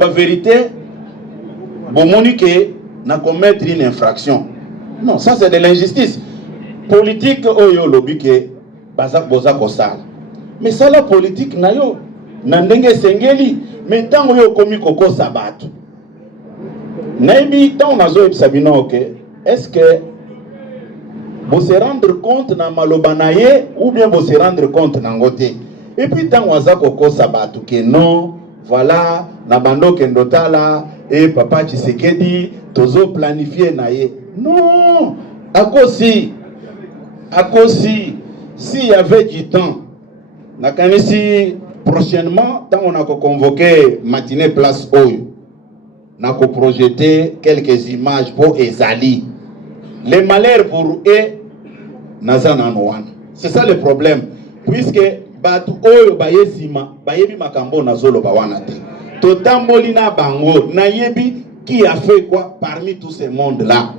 La vérité, bon, Monique n'a commettre une infraction. Non, ça c'est de l'injustice. Politique, oyo lobby ke bazak bozak osal. Mais ça la politique na yo, nandenge sengeli, mais tant oyo komi koko sabato. Naibi tant nazo sabino ok. Est-ce que vous se rendre compte na malobanaye ou bien vous se rendre compte na ngote? Et puis tant waza koko sabato que non, voilà, na bando kendotala et papa Tshisekedi tozo planifier naye. Non, à cause s'il y avait du temps, si prochainement, quand on a convoqué matinée place Oyo, on a projeté quelques images pour Ezali. Les malheurs pour eux, c'est ça le problème. Puisque Batu Oyo Bayesima, Bayebi Makambo Nazolo Bawanate. Totambolina Bango, Nayebi, qui a fait quoi parmi tous ces mondes-là?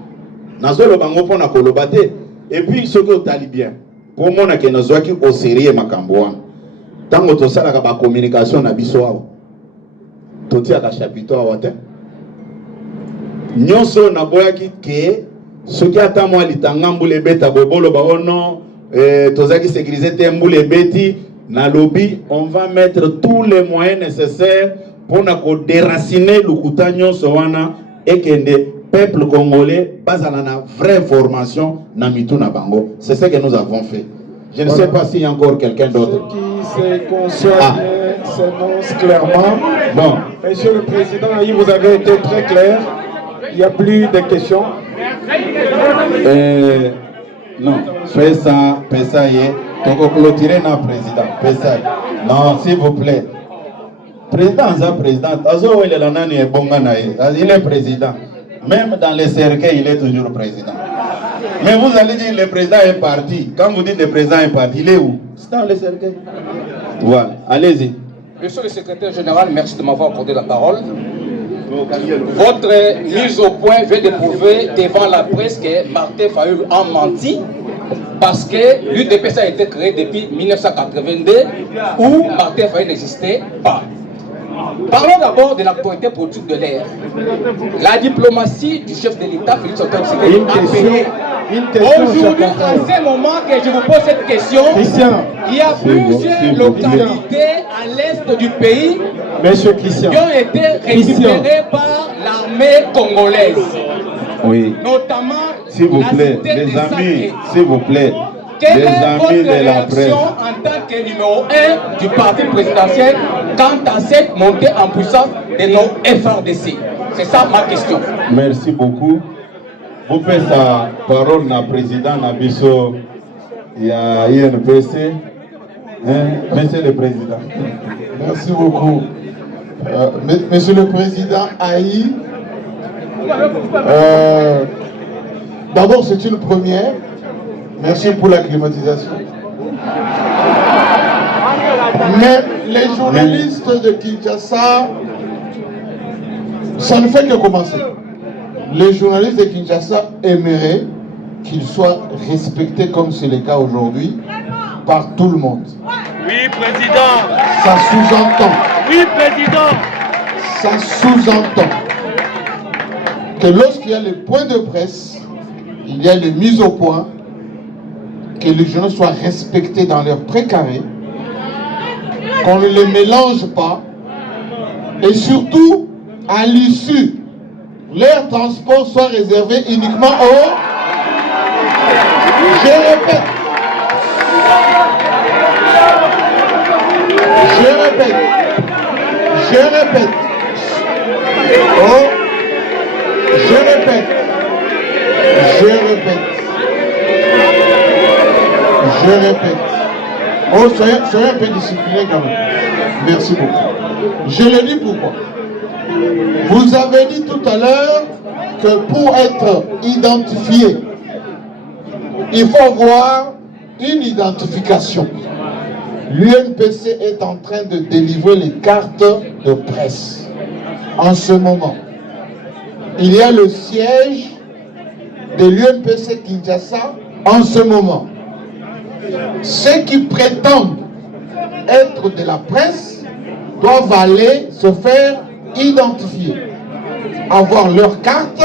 Nazolo Bango pour na kolobate. Et puis, ce que vous allez bien, pour moi, je suis au sérieux Makambo. Tant que tu as la communication, tu as un chapitre. Nous sommes ceux qui attendent moi, les tangambou les bêtes à bobolo, non, qui sécurisent les bêtes, dans le lobby, on va mettre tous les moyens nécessaires pour déraciner le coutagnon et que les peuples congolais basent sur la vraie formation na mituna bango. C'est ce que nous avons fait. Je ne sais pas s'il y a encore quelqu'un d'autre. Ceux qui se conçoivent s'énoncent clairement. Bon. Monsieur le Président, vous avez été très clair. Il n'y a plus de questions. Non, fais ça, donc clôturer notre président. Fais ça. Non, s'il vous plaît. Président, il est président. Même dans les cercueils, il est toujours président. Mais vous allez dire le président est parti. Quand vous dites le président est parti, il est où? C'est dans les cercueils. Voilà, allez-y. Monsieur le secrétaire général, merci de m'avoir accordé la parole. Votre mise au point vient de prouver devant la presse que Martin Fayulu a menti parce que l'UDPS a été créé depuis 1982 où Martin Fayulu n'existait pas. Parlons d'abord de l'actualité politique de l'ère. La diplomatie du chef de l'État, Félix Antoine Tshisekedi, a payé. Aujourd'hui, en ce moment que je vous pose cette question, il y a plusieurs localités à l'est du pays qui ont été récupérées par l'armée congolaise. Oui. Notamment s'il vous plaît, les amis, s'il vous plaît. Quelle est votre réaction en tant que numéro 1 du parti présidentiel quant à cette montée en puissance de nos FRDC? C'est ça ma question. Merci beaucoup. Vous faites sa parole na président Nabiso, il y a INPC. Monsieur le Président. Merci beaucoup. Monsieur le Président Haï, d'abord c'est une première. Merci pour la climatisation. Mais les journalistes de Kinshasa, ça ne fait que commencer. Les journalistes de Kinshasa aimeraient qu'ils soient respectés comme c'est le cas aujourd'hui par tout le monde. Oui, Président. Ça sous-entend. Oui, Président. Ça sous-entend que lorsqu'il y a les points de presse, il y a les mises au point, que les journalistes soient respectés dans leur précaré, qu'on ne les mélange pas, et surtout, à l'issue, leur transport soit réservé uniquement aux... Je répète, oh, je répète, oh, soyez un peu discipliné quand même. Merci beaucoup. Je le dis pourquoi. Vous avez dit tout à l'heure que pour être identifié, il faut avoir une identification. L'UNPC est en train de délivrer les cartes de presse. En ce moment, il y a le siège de l'UNPC Kinshasa en ce moment. Ceux qui prétendent être de la presse doivent aller se faire identifiés, avoir leur carte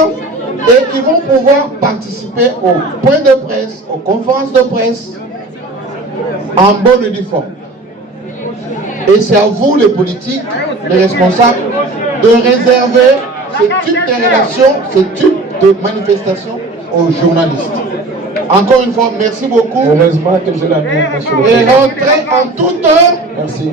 et ils vont pouvoir participer aux points de presse, aux conférences de presse en bonne et due forme. Et c'est à vous les politiques, les responsables, de réserver ce type de relations, ce type de manifestations aux journalistes. Encore une fois, merci beaucoup. Heureusement que je l'amène, monsieur le Et Président. rentrez en toute heure. Merci.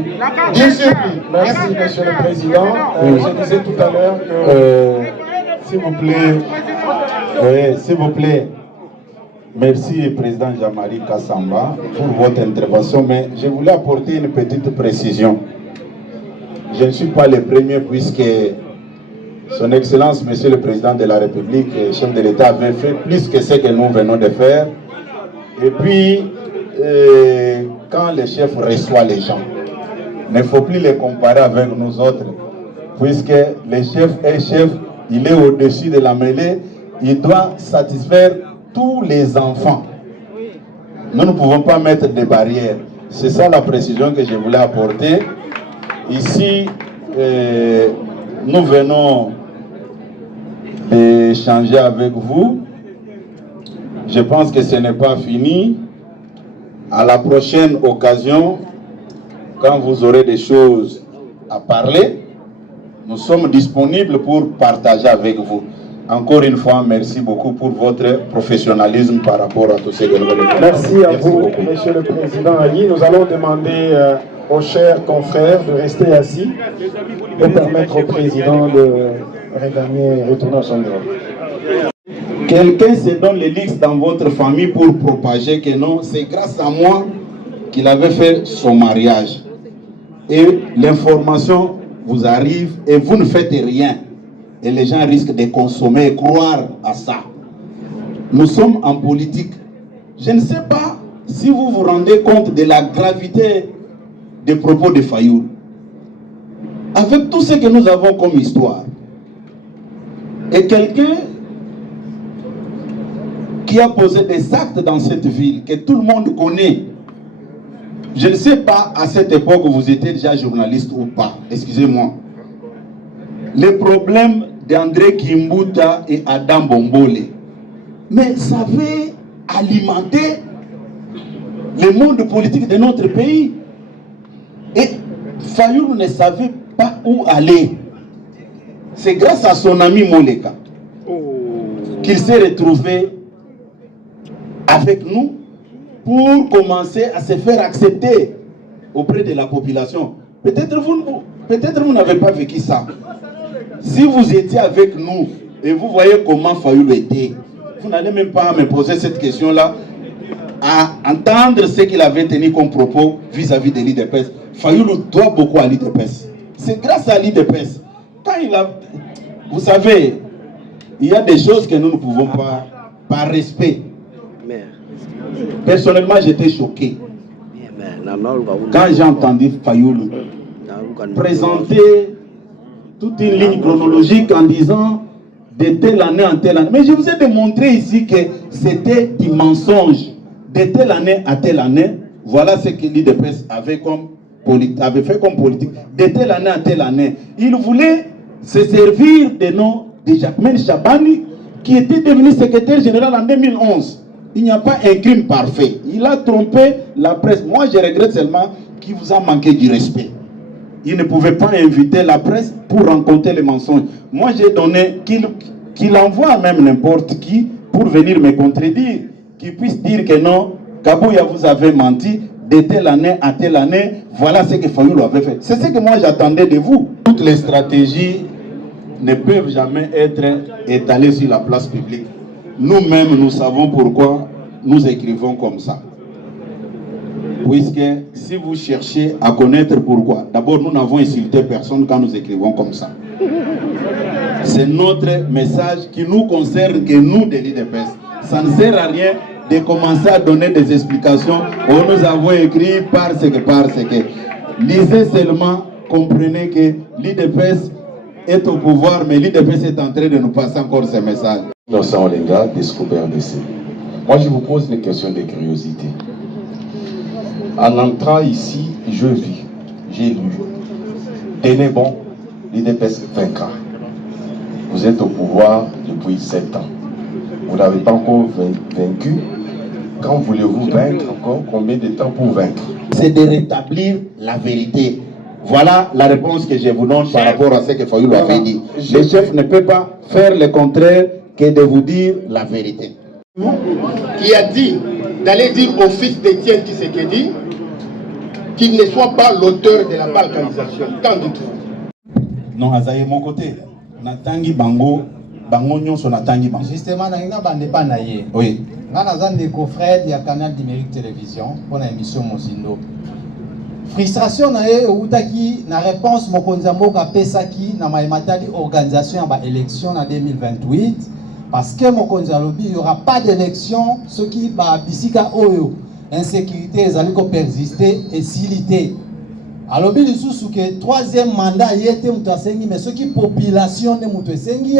Discipline. Merci, monsieur le Président. Je disais tout à l'heure que... S'il vous plaît, s'il vous plaît, merci Président Jean-Marie Kassamba pour votre intervention, mais je voulais apporter une petite précision. Je ne suis pas le premier puisque Son Excellence, Monsieur le Président de la République, chef de l'État, avait fait plus que ce que nous venons de faire. Et puis, quand le chef reçoit les gens, il ne faut plus les comparer avec nous autres, puisque le chef est chef, il est au-dessus de la mêlée, il doit satisfaire tous les enfants. Nous ne pouvons pas mettre des barrières. C'est ça la précision que je voulais apporter. Ici, nous venons d'échanger avec vous. Je pense que ce n'est pas fini. À la prochaine occasion, quand vous aurez des choses à parler, nous sommes disponibles pour partager avec vous. Encore une fois, merci beaucoup pour votre professionnalisme par rapport à tout ce que nous venons de faire. Merci à vous, Monsieur le Président Ali. Nous allons demander aux chers confrères de rester assis et permettre au Président de regagner et retourner à son bureau. Quelqu'un se donne le luxe dans votre famille pour propager que non, c'est grâce à moi qu'il avait fait son mariage. Et l'information vous arrive et vous ne faites rien. Et les gens risquent de consommer et croire à ça. Nous sommes en politique. Je ne sais pas si vous vous rendez compte de la gravité des propos de Fayoul. Avec tout ce que nous avons comme histoire. Et quelqu'un qui a posé des actes dans cette ville, que tout le monde connaît. Je ne sais pas à cette époque vous étiez déjà journaliste ou pas, excusez-moi. Les problèmes d'André Kimbuta et Adam Bombole. Mais ça avait alimenté le monde politique de notre pays. Et Fayoul ne savait pas où aller. C'est grâce à son ami Moleka qu'il s'est retrouvé avec nous pour commencer à se faire accepter auprès de la population. Peut-être vous n'avez pas vécu ça. Si vous étiez avec nous et vous voyez comment Fayoul était, vous n'allez même pas me poser cette question-là, à entendre ce qu'il avait tenu comme propos vis-à-vis de l'IDPS. Fayoul doit beaucoup à l'IDPS. C'est grâce à l'IDPS. Quand il a... Vous savez, il y a des choses que nous ne pouvons pas, par respect. Personnellement, j'étais choqué quand j'ai entendu Fayoul présenter toute une ligne chronologique en disant de telle année en telle année. Mais je vous ai démontré ici que c'était du mensonge. De telle année à telle année, voilà ce que l'IDPS avait fait comme politique. De telle année à telle année. Il voulait se servir des noms de Jacquemaine Chabani, qui était devenu secrétaire général en 2011. Il n'y a pas un crime parfait. Il a trompé la presse. Moi, je regrette seulement qu'il vous a manqué du respect. Il ne pouvait pas inviter la presse pour rencontrer les mensonges. Moi, j'ai donné qu'il envoie même n'importe qui pour venir me contredire. Qu'il puisse dire que non, Kabouya vous avez menti, de telle année à telle année, voilà ce que Fayoul avait fait. C'est ce que moi j'attendais de vous. Toutes les stratégies ne peuvent jamais être étalées sur la place publique. Nous-mêmes, nous savons pourquoi nous écrivons comme ça. Puisque si vous cherchez à connaître pourquoi, d'abord nous n'avons insulté personne quand nous écrivons comme ça. C'est notre message qui nous concerne, que nous de l'IDPS. Ça ne sert à rien de commencer à donner des explications. Oh, nous avons écrit parce que. Lisez seulement, comprenez que l'IDPS est au pouvoir, mais l'IDPS est en train de nous passer encore ce message. Innocent Olenga, découvert DC. Moi, je vous pose une question de curiosité. En entrant ici, je vis, j'ai lu. Ténébon, l'IDPS vaincra. Vous êtes au pouvoir depuis 7 ans. Vous n'avez pas encore vaincu. Quand voulez-vous vaincre encore? Combien de temps pour vaincre? C'est de rétablir la vérité. Voilà la réponse que je vous donne par rapport à ce que Fayoulou avait dit. Le chef ne peut pas faire le contraire que de vous dire la vérité. Qui a dit d'aller dire au fils d'Étienne Tshisekedi qu'il ne soit pas l'auteur de la balkanisation. Qu'en dites-vous? Non, Azaye, mon côté. Natangi Bango, Bango Nyonso Natangi Bango. Justement, Nangina Bandepa Naye. Oui. Nana des confrères du canal numérique télévision pour l'émission Mosindo. Frustration nae outaki na réponse mokonza mboka pesaki na maimatali organisation ya ba élection en 2028 parce que mokonza lobi il y aura pas d'élection ce qui ba bisika oyo insécurité ezali ko persister et silité alobi lisusu ke troisième mandat yete mutu asengi mais ce qui population de mutu esengi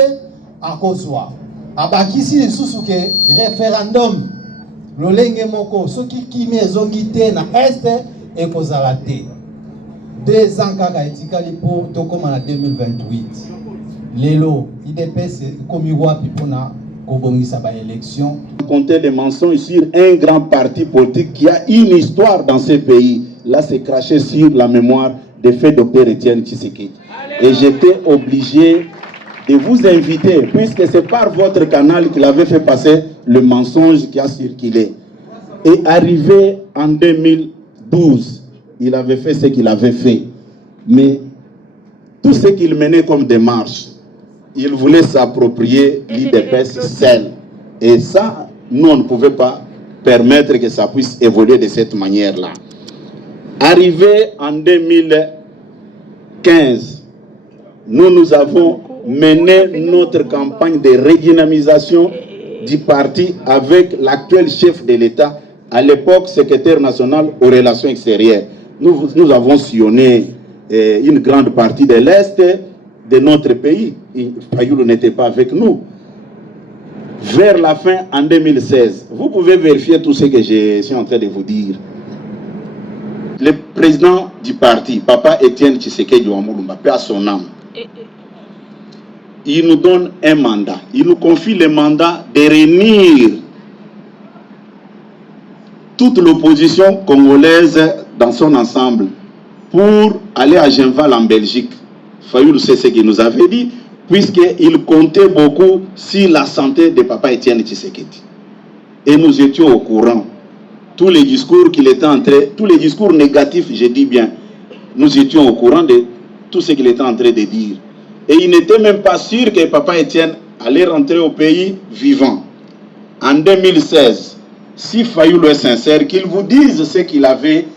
akozwa abakisi lisusu ke référendum lolenge moko ce qui kimi ezongi te na este et pour arrêter 2 ans kaka etikali pour tokoma na 2028 lelo IDPS komi wapi pona kobongisa ba élection. Compter les mensonges sur un grand parti politique qui a une histoire dans ce pays. Là, c'est craché sur la mémoire de fait Dr Etienne Tshisekedi. Et j'étais obligé de vous inviter, puisque c'est par votre canal qu'il avait fait passer le mensonge qui a circulé. Et arrivé en 2012, il avait fait ce qu'il avait fait. Mais tout ce qu'il menait comme démarche, il voulait s'approprier l'IDPS seul. Et ça, nous, on ne pouvait pas permettre que ça puisse évoluer de cette manière-là. Arrivé en 2015, nous avons mené notre campagne de redynamisation du parti avec l'actuel chef de l'État, à l'époque secrétaire national aux relations extérieures. Nous avons sillonné une grande partie de l'Est de notre pays. Fayoulou n'était pas avec nous. Vers la fin, en 2016, vous pouvez vérifier tout ce que je suis en train de vous dire. Le président du parti, Papa Etienne Tshisekedi Wamulumba, paix à son âme, il nous donne un mandat. Il nous confie le mandat de réunir toute l'opposition congolaise dans son ensemble pour aller à Genval en Belgique. Fayoulou sait ce qu'il nous avait dit, puisqu'il comptait beaucoup sur la santé de Papa Etienne Tshisekedi. Et nous étions au courant. Tous les discours qu'il était en train, tous les discours négatifs, je dis bien, nous étions au courant de tout ce qu'il était en train de dire. Et il n'était même pas sûr que Papa Etienne allait rentrer au pays vivant. En 2016, si Fayoulou est sincère, qu'il vous dise ce qu'il avait,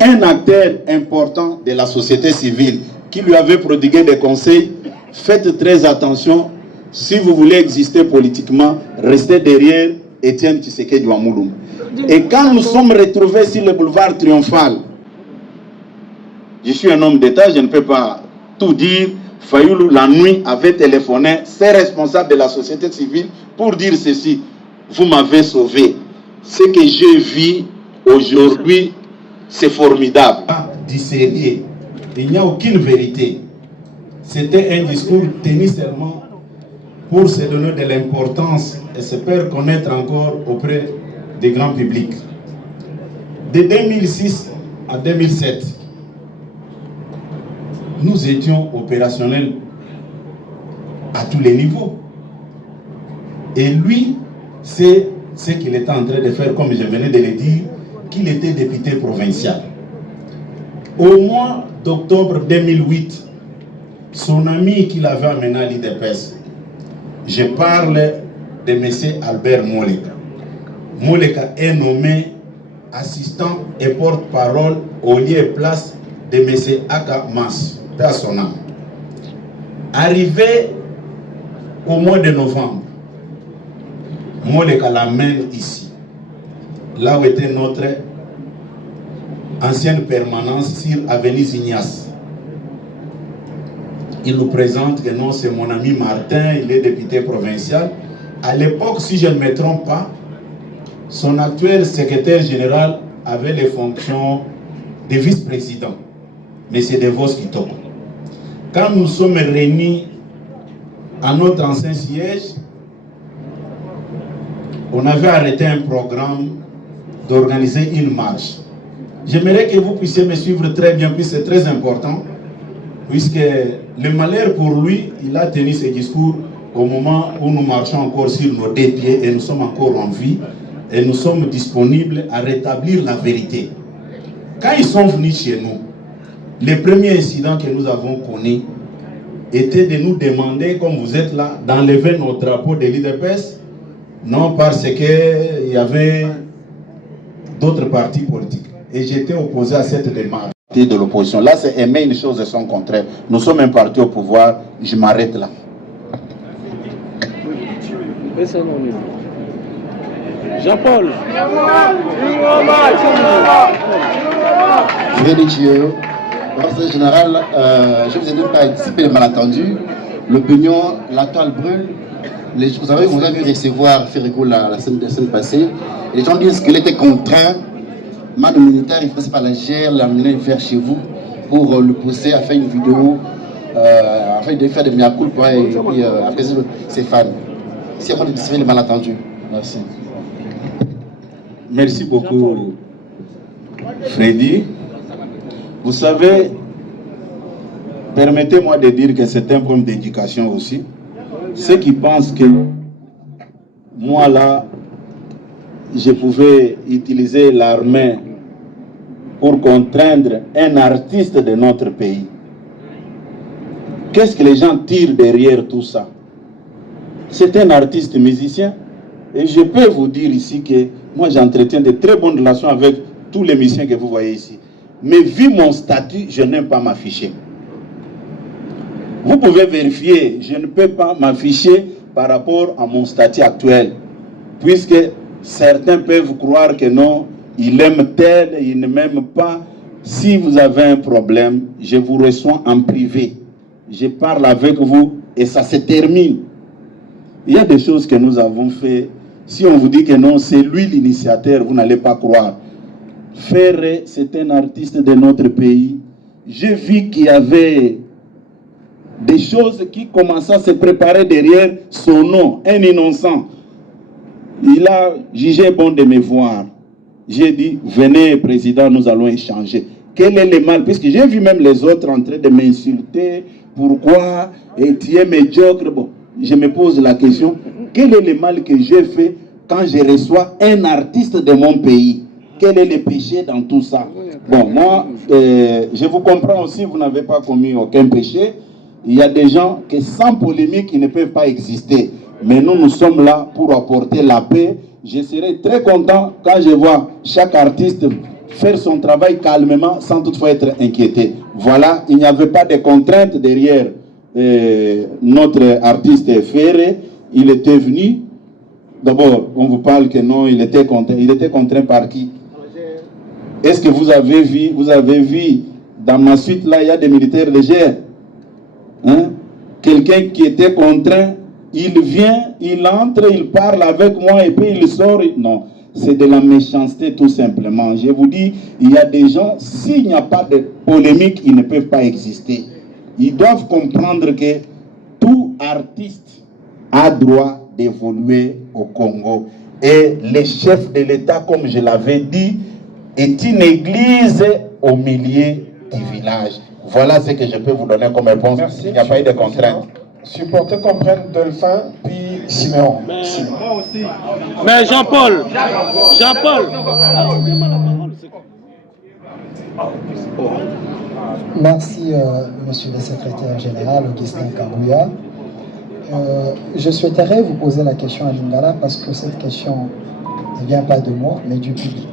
un acteur important de la société civile qui lui avait prodigué des conseils, faites très attention, si vous voulez exister politiquement, restez derrière Etienne Tshisekedi Wamulumba. Et quand nous sommes retrouvés sur le boulevard Triomphal, je suis un homme d'État, je ne peux pas tout dire, Fayoulou la nuit avait téléphoné ses responsables de la société civile pour dire ceci: vous m'avez sauvé. Ce que je vis aujourd'hui, c'est formidable. Du sérieux, il n'y a aucune vérité. C'était un discours tenu seulement pour se donner de l'importance et se faire connaître encore auprès des grands publics. De 2006 à 2007, nous étions opérationnels à tous les niveaux. Et lui, c'est ce qu'il était en train de faire, comme je venais de le dire, qu'il était député provincial. Au mois d'octobre 2008, son ami qu'il avait amené à l'IDPS, je parle de M. Albert Moleka. Moleka est nommé assistant et porte-parole au lieu et place de M. Aka Mas, paix à son âme. Arrivé au mois de novembre, Moleka l'amène ici, là où était notre ancienne permanence sur Avenue Ignace. Il nous présente que non, c'est mon ami Martin, il est député provincial. À l'époque, si je ne me trompe pas, son actuel secrétaire général avait les fonctions de vice-président, M. Devos Kitoko. quand nous sommes réunis à notre ancien siège, on avait arrêté un programme d'organiser une marche. J'aimerais que vous puissiez me suivre très bien, puisque c'est très important, puisque le malheur pour lui, il a tenu ce discours au moment où nous marchons encore sur nos deux pieds et nous sommes encore en vie et nous sommes disponibles à rétablir la vérité. Quand ils sont venus chez nous, le premier incident que nous avons connu était de nous demander, comme vous êtes là, d'enlever nos drapeaux de l'UDPS, non parce qu'il y avait d'autres partis politiques. Et j'étais opposé à cette démarche de l'opposition. Là, c'est aimer une chose et son contraire. Nous sommes un parti au pouvoir, je m'arrête là. Jean-Paul. Frédéric Chio, Conseil général, je vous ai dit pas anticiper les malentendus. L'opinion, la toile brûle. Vous avez vu recevoir Ferrico la semaine passée. Et les gens disent qu'il était contraint, man militaire, il faisait par la GR, l'amener vers chez vous pour le pousser à faire une vidéo, afin de faire des mea culpa et puis apaiser ses fans. Si on va dissiper les malentendus. Merci. Merci beaucoup, Freddy. Vous savez, permettez-moi de dire que c'est un problème d'éducation aussi. Ceux qui pensent que moi là, je pouvais utiliser l'armée pour contraindre un artiste de notre pays. Qu'est-ce que les gens tirent derrière tout ça? C'est un artiste musicien. Et je peux vous dire ici que moi j'entretiens de très bonnes relations avec tous les musiciens que vous voyez ici. Mais vu mon statut, je n'aime pas m'afficher. Vous pouvez vérifier, je ne peux pas m'afficher par rapport à mon statut actuel. Puisque certains peuvent croire que non, il aime tel, il ne m'aime pas. Si vous avez un problème, je vous reçois en privé. Je parle avec vous et ça se termine. Il y a des choses que nous avons fait. Si on vous dit que non, c'est lui l'initiateur, vous n'allez pas croire. Ferré, c'est un artiste de notre pays. J'ai vu qu'il y avait des choses qui commençaient à se préparer derrière son nom, un innocent. Il a jugé bon de me voir. J'ai dit, venez, président, nous allons échanger. Quel est le mal? Puisque j'ai vu même les autres en train de m'insulter. Pourquoi? Et tu es médiocre. Bon, je me pose la question, quel est le mal que j'ai fait quand je reçois un artiste de mon pays? Quel est le péché dans tout ça? Bon, moi, je vous comprends aussi, vous n'avez pas commis aucun péché. Il y a des gens qui, sans polémique, ils ne peuvent pas exister. Mais nous, nous sommes là pour apporter la paix. Je serai très content quand je vois chaque artiste faire son travail calmement, sans toutefois être inquiété. Voilà, il n'y avait pas de contraintes derrière notre artiste Ferré. Il était venu. D'abord, on vous parle que non, il était contraint. Il était contraint par qui? Est-ce que vous avez vu, dans ma suite, là, il y a des militaires légers. Hein? Quelqu'un qui était contraint, il vient, il entre, il parle avec moi et puis il sort. Non, c'est de la méchanceté tout simplement. Je vous dis, il y a des gens, s'il n'y a pas de polémique, ils ne peuvent pas exister. Ils doivent comprendre que tout artiste a droit d'évoluer au Congo. Et le chef de l'État, comme je l'avais dit, est une église au milieu du village. Voilà ce que je peux vous donner comme réponse. Merci. Il n'y a pas eu de contrainte. Supporter comprendre Delphin, puis Siméon. Mais Jean-Paul. Merci, monsieur le secrétaire général, Augustin Kabouya. Je souhaiterais vous poser la question à Lingala parce que cette question ne vient pas de moi, mais du public.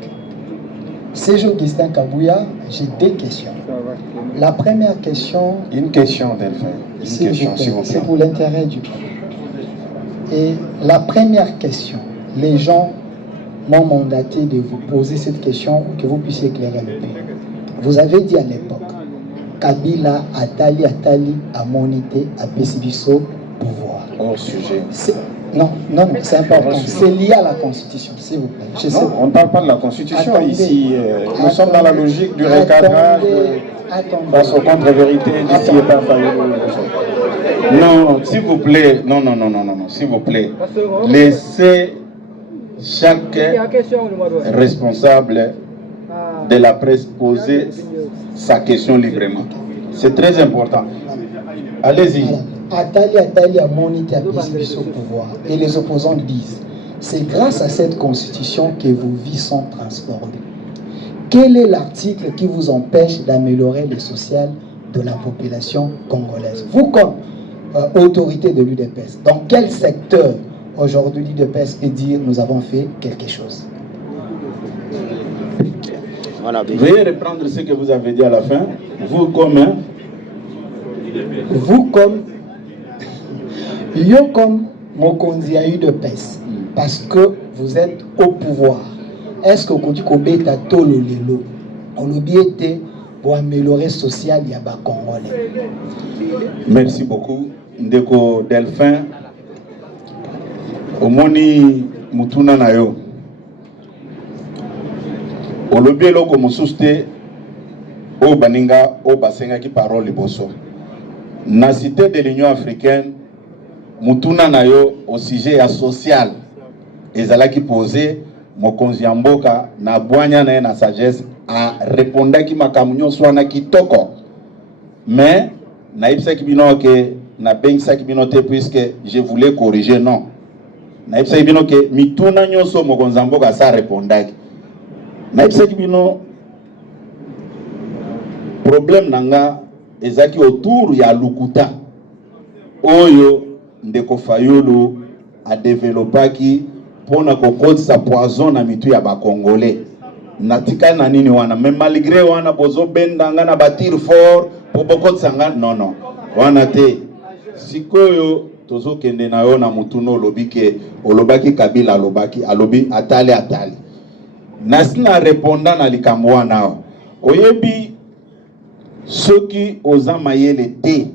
C'est Augustin Kabouya, j'ai deux questions. La première question... Une question, Delphin. Une question, s'il vous plaît. C'est pour l'intérêt du peuple. Et la première question, les gens m'ont mandaté de vous poser cette question pour que vous puissiez éclairer le pays. Vous avez dit à l'époque, Kabila, Atali, à Monité, à Pessibiso, pouvoir. hors sujet. Non, c'est important. C'est lié à la Constitution, s'il vous plaît. Non, on ne parle pas de la Constitution ici. Nous sommes dans la logique du recadrage face aux contre-vérités distillées par Fayolo. Non, s'il vous plaît, non, s'il vous plaît. Laissez chaque responsable de la presse poser sa question librement. C'est très important. Allez-y. Attali a monité à au pouvoir. Et les opposants disent, c'est grâce à cette constitution que vos vies sont transformées. Quel est l'article qui vous empêche d'améliorer le social de la population congolaise? Vous, comme autorité de l'UDPS, dans quel secteur aujourd'hui l'UDPS peut dire nous avons fait quelque chose? Veuillez reprendre ce que vous avez dit à la fin. Vous comme yo comme mokonzi a eu de pèse parce que vous êtes au pouvoir. Est-ce que vous dites que tolo lelo on l'obéit pour améliorer le social ya ba congolais? Merci beaucoup. Ndeko Delphin omoni mutuna na yo olobi eloko mosusu te oyo baninga oyo basengaki parole liboso na cité de l'Union africaine. Mutuna na yo au sujet ya social ezalaki posé mokonzi ya mboka na bwanya na ye na sagesse a répondaki makambo nyonso wana kitoko, mais naibisaki bino ke na bengisaki bino te puisque je voulais corriger. Non, naibisaki bino ke mituna nyonso mokonzi ya mboka sa répondaki. Naibisaki bino problème nanga ezaki autour ya lukuta oyo Ndeko Fayulu a développé pour na kokotisa poison na mitu ya ba congolais. Natika na nini wana, mais malgré wana bozo bendanga na batir fort pour bokotisa nga non wana te. Sikoyo tozo kende na yo na mutuno lobike olobaki Kabila lobaki alobi atali nasina répondant na likambo wana oyebi soki oza mayele te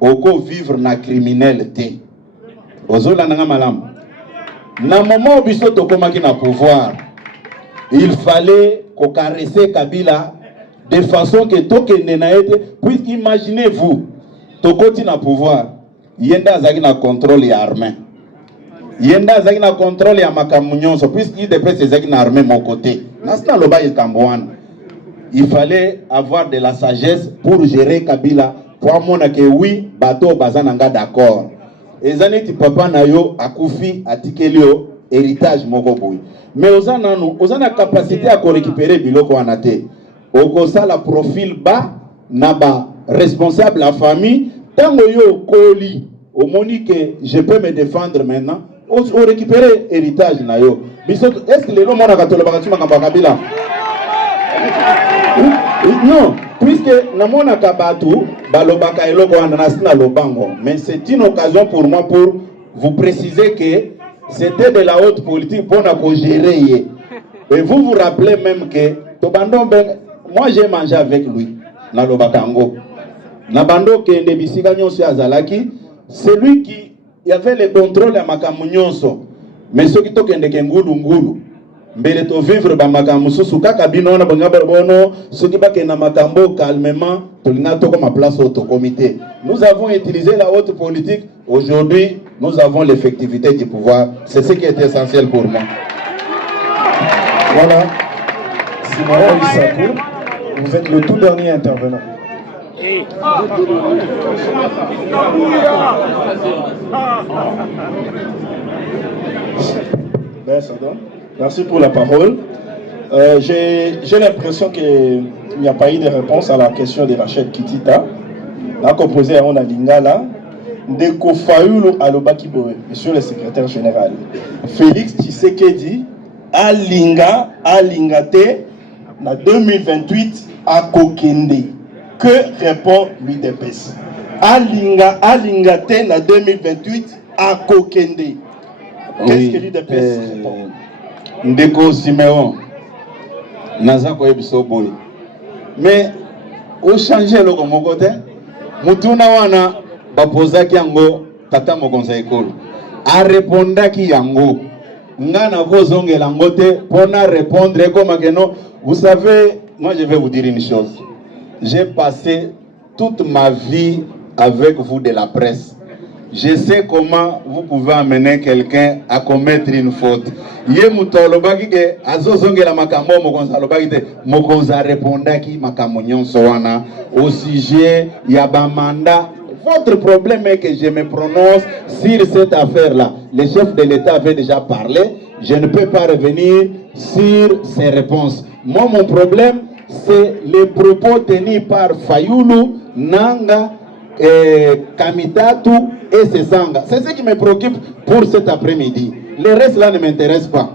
oko vivre na criminel te ozola nanga malamu na moment biso tokomaki na pouvoir il fallait ko caresser Kabila de façon que tokende na ete. Puis imaginez-vous tokoti na pouvoir yenda azaki na contrôle ya armée, yenda azaki na contrôle ya makambo nyonso puisque IDPS ezaki na armée mon côté nasina loba ikamboana. Il fallait avoir de la sagesse pour gérer Kabila. Pour moi, que oui, bateau bazananga d'accord. Et zaneti papa na yo akufi atikelio héritage moko boy. Mais ozana capacité à récupérer biloko anate. Okosa la profil bas naba responsable la famille. Tango yo koli au monique je peux me défendre maintenant. O récupérer héritage na yo. Est-ce que les gens mona katolo bakatuma kamba Kabila? Non, puisque namona kabatu balobaka eloko ananasina lobango, mais c'est une occasion pour moi pour vous préciser que c'était de la haute politique pour nous gérer. Et vous vous rappelez même que Tobando Ben, moi j'ai mangé avec lui na lobakango. Nabando ke ndebisika nyonso azalaki, c'est lui qui y avait le contrôle à makamunyonso. Mais ceux qui tokende ke ngulu mbele to vivre ba makambo susu kaka bino na banga bono soki bake na makambo calmement tolina to comme place au comité. Nous avons utilisé la haute politique. Aujourd'hui, nous avons l'effectivité du pouvoir. C'est ce qui est essentiel pour moi. Voilà. Simon Issakou, vous êtes le tout dernier intervenant. Ben, ça donne. Merci pour la parole. J'ai l'impression qu'il n'y a pas eu de réponse à la question de Rachel Kitita. La composée à Lingala, Ndeko Fayulu Alobakiboe, monsieur le secrétaire général. Félix Tshisekedi, Alingate, en 2028, à Kokende. Que répond l'UDPS? Alingate, en 2028, à Kokende. Qu'est-ce que l'UDPS répond? Ndeko Siméon naza ko ebiso boy mais o changer loko mokote mutuna wana bapozaki yango tata mokonza école a répondaki yango ngana kozonge langote pona répondre comme que non. Vous savez, moi je vais vous dire une chose. J'ai passé toute ma vie avec vous de la presse. Je sais comment vous pouvez amener quelqu'un à commettre une faute. Ye mutolobaki ke azozongela makambo mokonza lobaki te mokonza répondaki makambo nyonso wana au sujet ya ba mandat. Votre problème est que je me prononce sur cette affaire-là. Le chef de l'État avait déjà parlé. Je ne peux pas revenir sur ses réponses. Moi, mon problème, c'est les propos tenus par Fayulu, Nanga, Kamitatu et Sesanga. C'est ce qui me préoccupe pour cet après-midi. Le reste là ne m'intéresse pas.